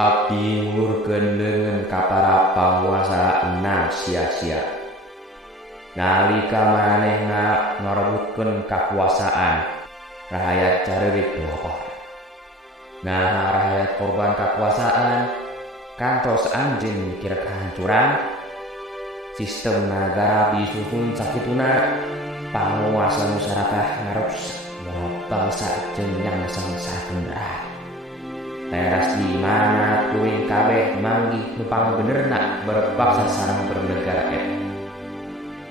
abdi ngurkeun leungeun ka para panguasa enang sia-sia. Nalika manehna ngarebutkeun kakuasaan, rahayat careurik dohor. Nah, rahayat korban kakuasaan kantos anjeun mikir kahancuran. Sistem nagara disusun sakituna, panguasa nu sarakah ngarusak moral bangsa jeung nyangsang sakeundah. Teras di mana kuing kabeh manggih nu pangbenerna berbangsa sareng bernegara eta.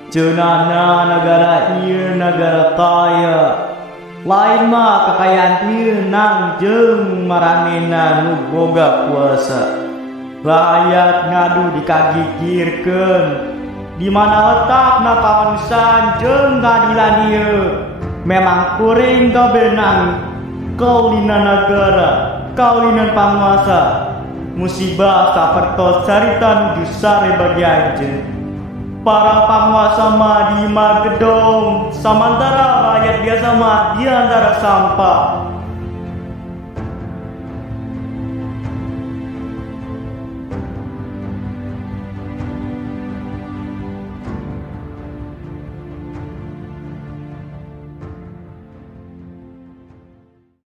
Ceunahna negara ieu negara kaya. Lain mah kakayaan ieu nang jeung maranehna nu boga kuasa. Rakyat ngadu dikagigirkeun. Di mana letakna kamanusiaan jeung keadilan ieu. Memang kuring gabenang kaulinan negara, kaulinan panguasa. Musibah sapertos carita nuju sare bagi anjeun. Para panguasa mah di imah gedong, samantara rakyat biasa mah di antara sampah.